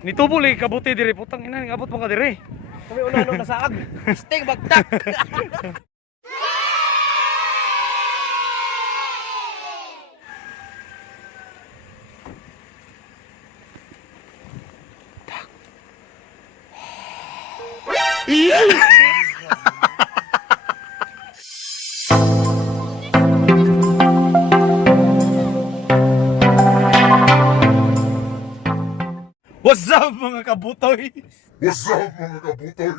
Nitubo lagi kabuti diri putang ina ngabot mo ka diri. Kami una nasaag. Sting bagtak. What's up mga kabutoy? What's up mga kabutoy?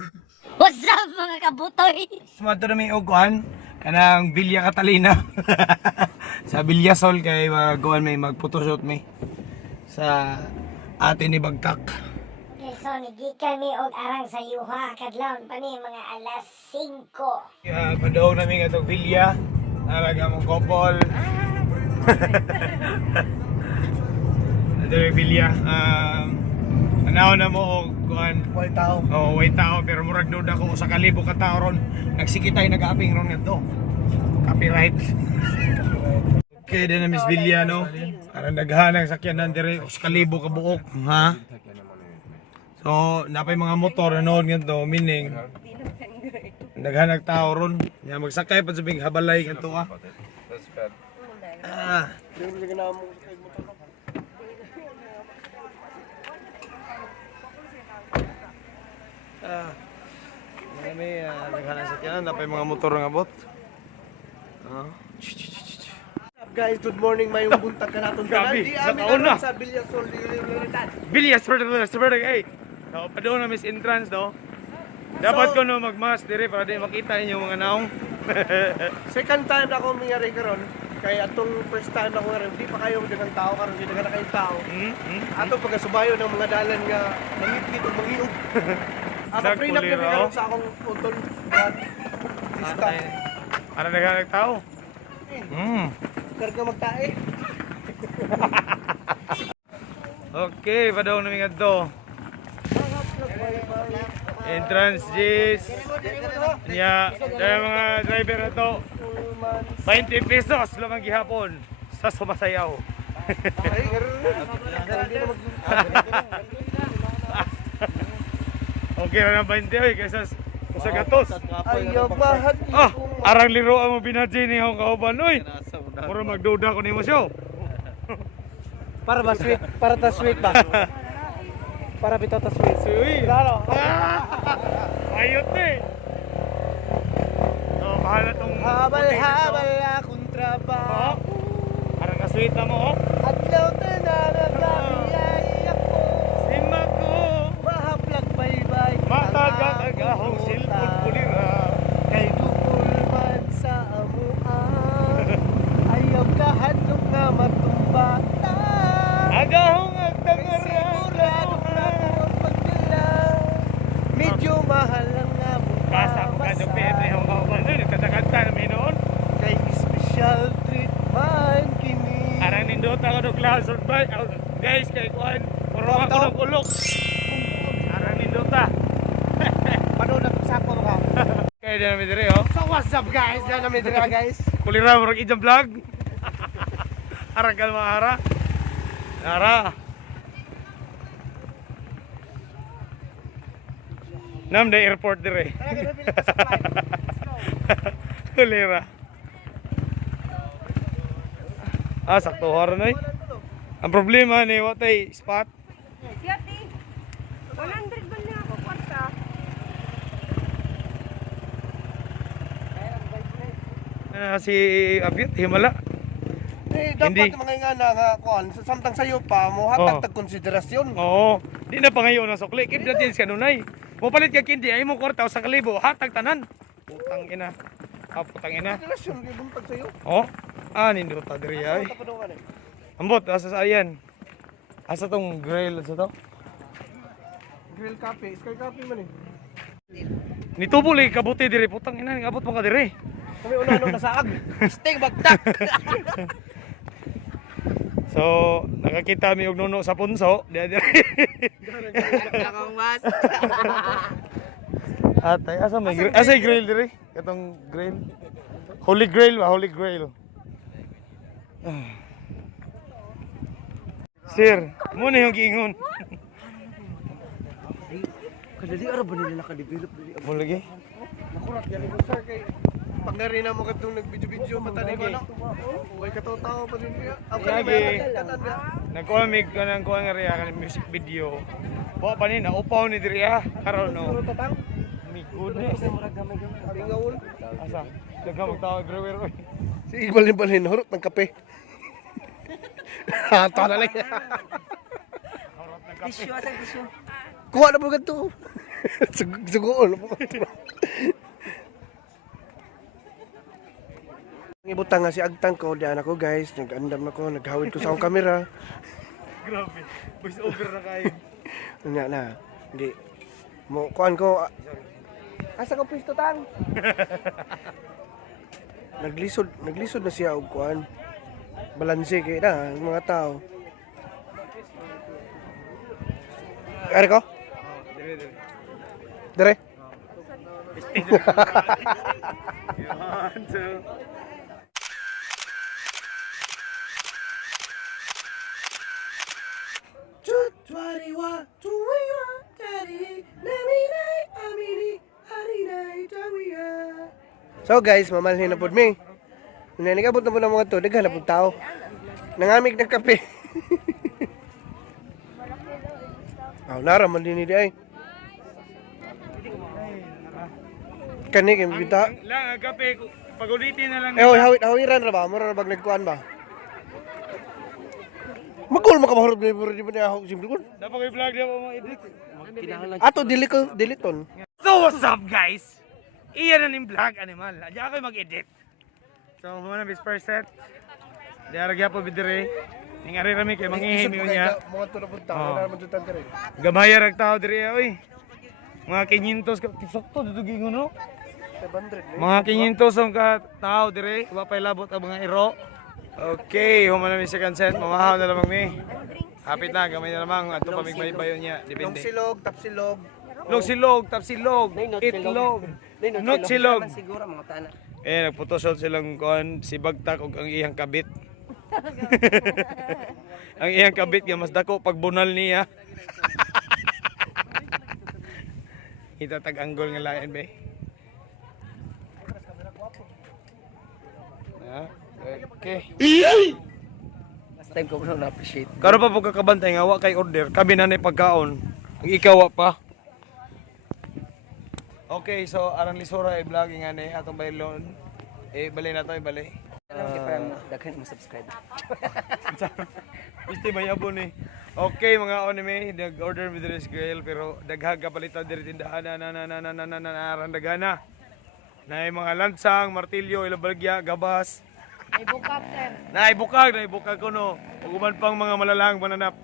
What's up mga kabutoy? Sumato na may uguan kanang Villa Catalina. Sa Villasol kay magawan may magphotoshoot may sa atin ni Bagtak. Okay, so nagikan mi og arang sa yuha kadlawon pa ni mga alas 5. Padaw namin atong Villa. Talaga mong couple. Ito yung Villa. Anaw na mo og kuan. Way tao. Oh, way tao pero murag duda ko sa kalibo ka tao ron. Nagsikitay nag-aping ron ngadto. Copyright. Okay, din na Miss Villa no. Arang daghanang sakyanan dire sa kalibo ka buok, ha? So, napay mga motor na noon ngadto meaning daghanang tao ron. Nya magsakay pa sa big habalay kanto ah. Ah. Marami naghanang sakyanan, napay mga motor nga bot. What's up guys? Good morning, mayong buntag ka naton Grabe, Di amin nakauna. sa Villasol Libertad. Bilias Sperdag ay. So, pa doon na Miss Entrance no. Dapat ko no magmas dire para di makita inyo mga naong. Second time na ako miyari karon. Kaya atong first time ako karon, di pa kayo dagang tao karon, di dagang kayong tao. Ato pagkasubayo ng mga dalan nga mangipit ug mangiog. Ako Dark pre na Pulira, karon oh. sa akong utol. Lista. Ano naghanang tao? Karga magtae. Okay, pa doon namin ngadto. Entrance G's. Nya, dahil mga driver na to. 20 pesos lamang gihapon sa sumasayaw. Okay na ng 20 oy kaysa sa gatos. Ayaw bahat. Ah, arang liro ang mo binadji ni akong kauban oy. Mura magduda ko nimo siya. Para ba sweet? Para ta sweet ba? Para bitaw ta sweet. Uy. Claro. Ayot eh. Oh, bahala tong Habal-habal akong trabaho. Arang ka-sweet na mo oh. Adlaw tananagdamiyay ako. Sima ko. Mahaplag baybay. Matagagahong silpon pulira. Kay dukol man sa amuan. Ayaw kahanong nga matumbata. Agahong Sigurado na ang pagdala. Medyo mahal ang nga mong Kasa ko ka doon pwede yung kauban doon. Nagkata-kanta na may noon. Kay special treatment kini. Arang nindota ko doon classroom ba? Guys, kay Kuan. Puro ako ng kulok. Arang nindota. Panood na sako mo ka. Kaya din namin dire oh. So what's up guys? Yan namin dira guys. Kulira mo rin ijang vlog. Arang kalma ara. Ara. Nam de airport dire. Kulira. Ah, sakto haron ay. Ang problema ni watay spot. Yati, 100 ba na ako kwarta? Si Abiot himala. Dapat Hindi. mga nga nga kuan samtang sayo pa mo hatag tag konsiderasyon. Oo. Di na pa ngayon ang sukli. Keep natin sa kanunay. Mupalit ka kindi ay mo kwarta sa kalibo. Hatag tanan. Putang ina. Ah, putang ina. Konsiderasyon gyud buntag sayo. Oh. Ah, nindot ta diri ay. Tapadungan eh. Ambot asa sa ayan. Asa tong grill sa to? Grill coffee, sky coffee man eh. Nitubo lagi kabuti diri putang ina ngabot mo ka diri. Kami una nasaag. Sting bagtak. So, nakakita mi og nuno sa punso. Diri. Nakangwas. Atay asa may grill? Asa yung grill diri? Katong grill. Holy Grail ba? Holy Grail. Sir, mo na yung giingon. Kadali ara ba nila naka-develop dili? Mo lagi. Nakurat yan ko sir kay pag narina mo kadtong nag-video mata ni ano. Way kataw-taw pa din niya. Ako Lagi. kanan niya. Nagkuamig ka ng kuha nga rin ang music video. Buwa pa ni, naupaw ni diri karon no. Tatang. My goodness. Tingawol. Asa? Daghang magtao everywhere oy. Si Iqbal ni balhin hurot ng kape. Hato na lang. Tissue, asa tissue? Kuha na po ganito. Sugoon na po ganito. Ibutang nga si Agtang ko, diyan ako guys, nag-andam ako, naghawid ko sa akong kamera. Grabe. Voice over na kayo. Nga na, hindi. Mo, kuhan ko, asa ka pwesto tang? Naglisod na siya og kuhan. Balanse kay na, ang mga tao. Ari ko? Dire dire. Dere? Yan, so. So guys, mamalhin na po mi. Nagabot na po ng mga to, daghan na po tao. Nangamig ng kape. Naraman din ni ay. Kani kay bita. Lang ang kape, pagulitin na lang. Hawiran ra ba? Mura ra bag nagkuan ba? Magul makabahurot ni di ba niya ako simple kun. Dapat ko i-vlog niya po mga edit. Ato diliton. So what's up guys? Iyan na ning vlog animal. Diyan ako mag-edit. So muna bis first set. Diara gyapon bidire. Ning ari rami kay manghihim yun niya. Mga to na punta, Oh. na naman jutan dire. Gamaya rag tao dire oy. Mga 500 ka sakto dito gingon no. 700. Mga 500 ang ka tao dire. Wa pay labot ang mga iro. Okay, human na mi second set. Mamahaw na lamang mi. Hapit na gamay na lamang adto pa migbaybayon niya. Long Depende. silog, tap silog. Log silog, tap silog, itlog. Not silog. Siguro mga tana. Nagphotoshop silang kuan si Bagtak ug ang iyang kabit. Ang iyang kabit nga mas dako pag bunal niya. Itatag anggol nga lain be. Okay. Last time ko na appreciate. Karon pa po kakabantay nga wa kay order, kabi na ni pagkaon. Ang ikaw wa pa. Okay, so arang lisura i-vlogging ani atong baylon. Balay na to, balay. Daghan mo subscribe. Gusto ba yabo ni? Okay mga anime, nag-order with this grill pero daghag kapalitan diri tindahan na daghana. Na mga lansang, martilyo, ilabalagya, gabas. Naibukag kuno. Uguman pang mga malalang mananap.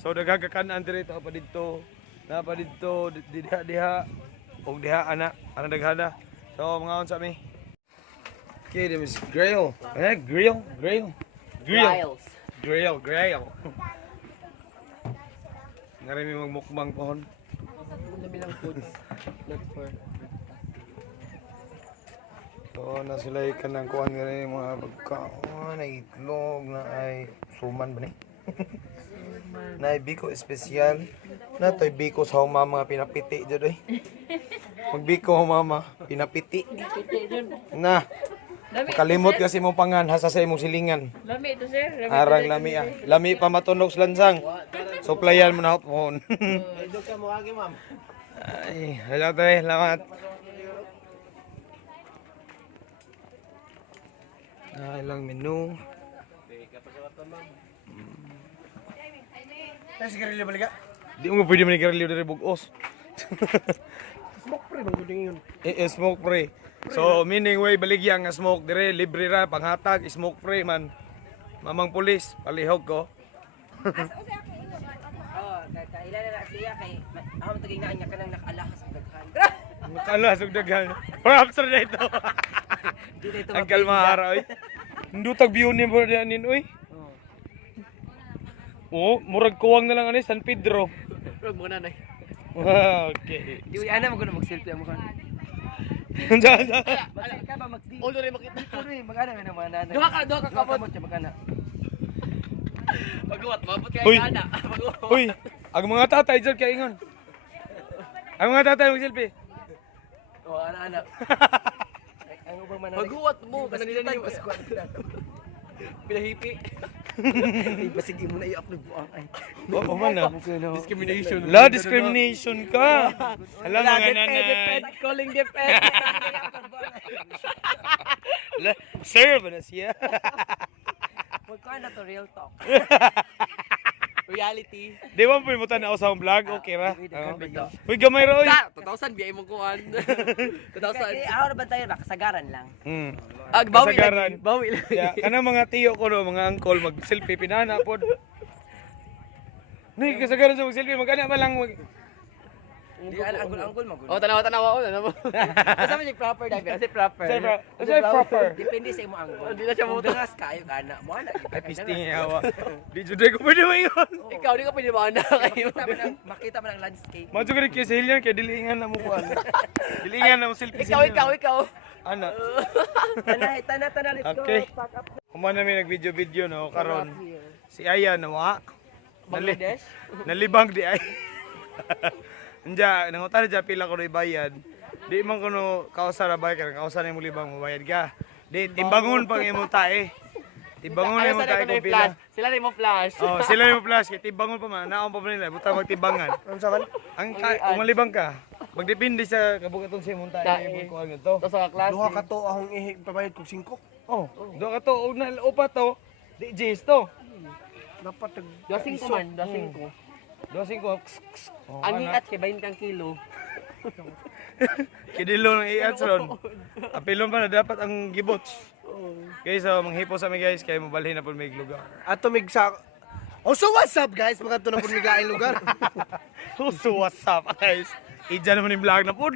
So daghag kakan-an diri to pa didto. Na pa didto diha og diha ana daghana. So mga unsa mi? Okay, this is grill. Grill. Ngari mi magmukbang pohon. Bilang foods. Not for. So na sila kanang kuan ngari mga pagkaon ay itlog na ay suman ba ni? Na ay biko espesyal. Na toy biko sa mama mga pinapiti jud oy. Magbiko mama pinapiti. Na. Kalimot kasi mo pangan hasa sa imong silingan. Lami ito sir. Arang lami ah. Lami pa matunog sa lansang. Suplayan mo na hotphone. Idog ka mo agi ma'am. Ay, hello tayo. Salamat. Ilang menu. Ay sigarilyo baliga. Di mo pwede manigarilyo dari bugos. Smoke pre bang guding yun. Smoke free. So meaning way baligya nga smoke dire libre ra panghatag smoke free man. Mamang pulis palihog ko. Kailan na siya kay ako taginaan niya kanang nakaalahas sa daghan. Makala sug daghan. Perhaps ra dito. Ang kalmahara oy. Ndutag view ni mo nin oy. Oh, murag kuwang na lang ani San Pedro. Rog mo na nay. Okay. Di ana mo kuno mag-selfie mo kan. Diyan. Ka ba mag-selfie? Ulo rin makita ko rin magana man mga nanay. Duha ka kamot siya magana. Pagawat mabot kay ana. Uy, ang mga tatay dyan kay ingon. Ang mga tatay mag-selfie. Oh, anak-anak. Ang ubang mananag. Maghuwat mo, kanang nila niyo. Pinahipi. Basig mo na i-upload mo ang ay. Oo man na. Discrimination. La, discrimination ka. Alam mga nanay. Calling depend. La, sir, ba na siya? Magkuhan na to, real talk. Reality. Di ba po yung tanaw sa akong vlog? Okay ra? Bigla. Uy, gamay ra, oy. 2,000, biyay mong kuhan. 2,000. Ako na ba tayo ba? Kasagaran lang. Bawi Kasagaran. lagi. Bawi lagi. Yeah, kanang mga tiyo ko no, mga uncle mag-selfie pinana pod. Nay, kasagaran sa mag-selfie, magana ba lang Hindi ka anggol-anggol magulo. Oh, tanawa ako. Kasama siya proper dahil. Kasi proper. Kasi proper. Depende sa imo anggol. Hindi na siya Kung muta. dangas kayo gana mo na. Ay, pisting yawa. Di juday ko pwede ba yun? Ikaw, di ka pwede maana kayo. Makita mo ng landscape. Madyo ka rin kaya sa hilyan, kaya dilingan na mo ko. Dilingan na mo selfie sa Ikaw. Ana. Tana, let's go. Okay. Kumain namin nag-video-video no, karon. Si Aya na wa. Bangladesh? Nalibang di ay. Nja, nangutan dyan pila ko na ibayad. Di man ko no kausara bayad ka, kausara mo libang mabayad ka. Di, timbangon pang imong tae. Timbangon na imong tae kung pila. Sila na mo flash. Oh, sila yung flash, kaya timbangon pa man. Naon pa man nila, buta magtimbangan. Ano sa man? Ang kung malibang ka, magdepende sa kabugatong sa imong tae. Tae. Kung ano to. Ito sa klase. Duha ka to akong ipabayad kong 5. Oh, do ka to, og na upat to. Di J's to. Dapat tag Dosing ko man, dosing ko. Dosing ko. Oh, Ang hiat kay 20 ang kilo. Kidilo ng iats ron. Apilon pa na dapat ang gibots. Okay, so manghipo sa mi guys kay mobalhin na po may lugar. ato mig sa Oh, so what's up guys? Mga to na po niglaing lugar. So what's up guys? Ija naman yung vlog na pod.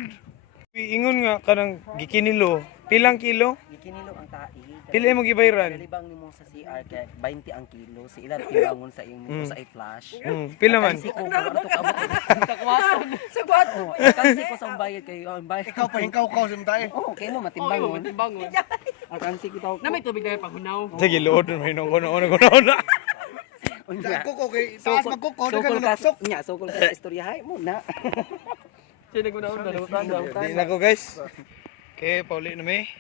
Ingon nga kanang gikinilo. Pilang kilo? Gikinilo ang tae. Pila mo gibayran? Kalibang nimo sa CR kay 20 ang kilo. Si ilan tibangon sa imo sa i-flash. Pila man? Kasi ko ano to kabot. Takwaton. Sa kwarto. Kasi ko sa bayad kay ang bayad. Ikaw pa hingkaw sa tae. Oh, kay mo Oh, matimbangon. timbangon. Ang kansi ko taw. Na may tubig na paghunaw. Sige, lood na may nung kuno na. Sa kuko kay taas magkuko dagan na So naksok. nya so ka istorya hay mo na. Sino gunaon na lutan. Di na ko guys. Okay, pauli na may.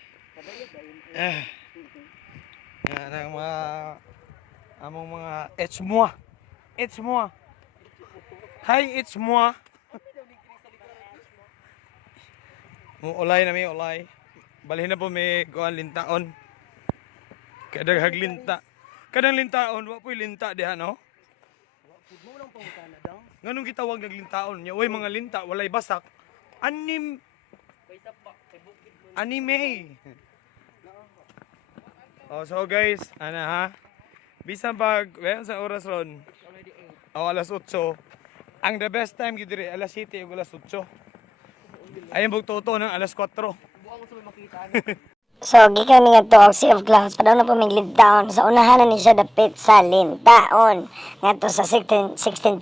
Yan ang mga among mga it's moi. It's moi. Hi, it's moi. Ulay na may ulay. Balhin na po may kuan lintaon. Kadang haglinta. Kadang lintaon, wa po'y linta diha no. Nganong gitawag naglintaon nya? Oy mga linta walay basak. Anime. Oh, so guys, ana ha. Bisan pag sa oras ron. Alas 8. Ang the best time gid diri alas 7 ug alas 8. Ayun bug toto ng alas 4. So, gikan nga to og Sea of Clouds. Padaw na po may down. Sa unahan na ni siya dapit sa lintaon. Nga to sa 16,000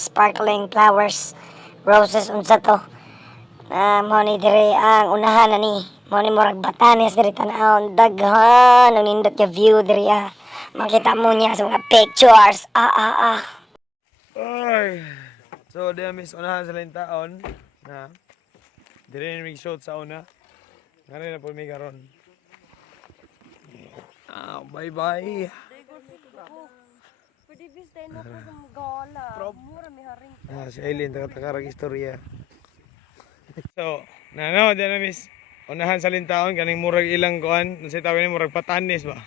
sparkling flowers. Roses unsa to. Mo ni dire ang unahan na ni. Mo ni murag Batanes dire tan-aon. Daghan ang nindot nga view dire. Makita mo niya sa mga pictures. Ay. So, diyan mis unahan sa lintaon na dire ni shot sa una. Ngani na po may karon. Bye-bye. Pwede bis tayo na po sa magala. Mura may haring. Si Aileen, taga-takarag istorya. So, diyan na miss. Unahan sa lintaon, kaning murag ilang kuan. Nung sa tawin ni murag Patanes ba?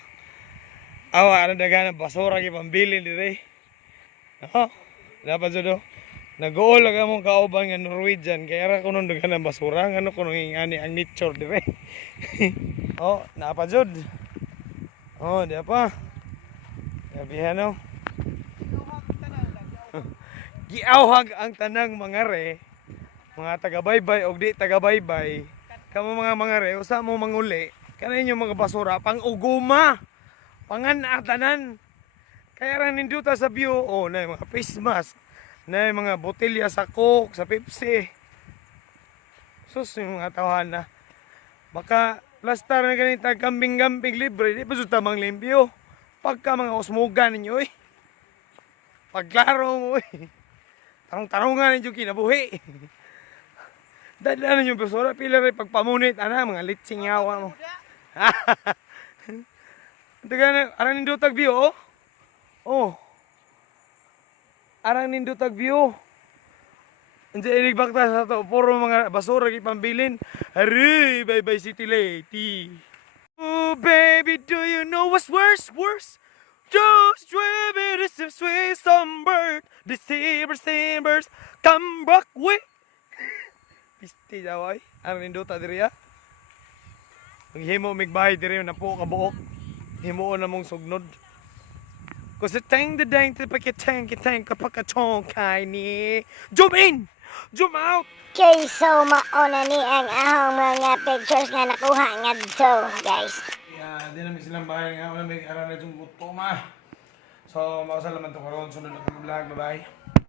Awa, ano daga na basura kay pambili dire. Dapat sudo. Nag-uol lang among kauban nga Norwegian kaya ra kuno daga na basura ngano kuno ingani ang nature dire. Napa jud. Di pa. Gabihano. Giawhag ang tanang mga re, mga taga-baybay og di taga-baybay. Kamo mga re, usa mo manguli. Kana inyo mga basura pang uguma. Panganatanan. Kaya ra ninduta sa view, na mga face mask. Na mga botelya sa Coke, sa Pepsi. Sus, yung mga tawahan na. Baka plastar na ganito, kambing-kambing libre, di ba sa tamang limpyo? Pagka mga usmugan ninyo Pagklaro mo Tarong-tarungan ninyo kinabuhi. Dadaanan yung basura, pila rin pagpamunit, mga litsing yawa mo. Taga na, arang nindutag view, oh. Oh. Arang nindutag view. Andiyan inigbakta sa to, puro mga basura ipambilin. Aray, bye-bye City Lady. Oh, baby, do you know what's worse? Just drive it, some sweet sunbird. Deceivers, come back with. Pisti jaway, arang ninduta diri ya. Maghimo migbahay diri na po kabuok. Himuon na mong sugnod. Kasi tang the dang tapakitang kapakachong kay ni. Zoom in! Zoom out! Okay, so mauna ni ang ahong mga pictures nga nakuha nga dito, guys. Yeah, di namin silang bahay nga. Wala may araw na yung buto ma. So, makasalaman to karoon. Sunod na pag-vlog. Bye-bye.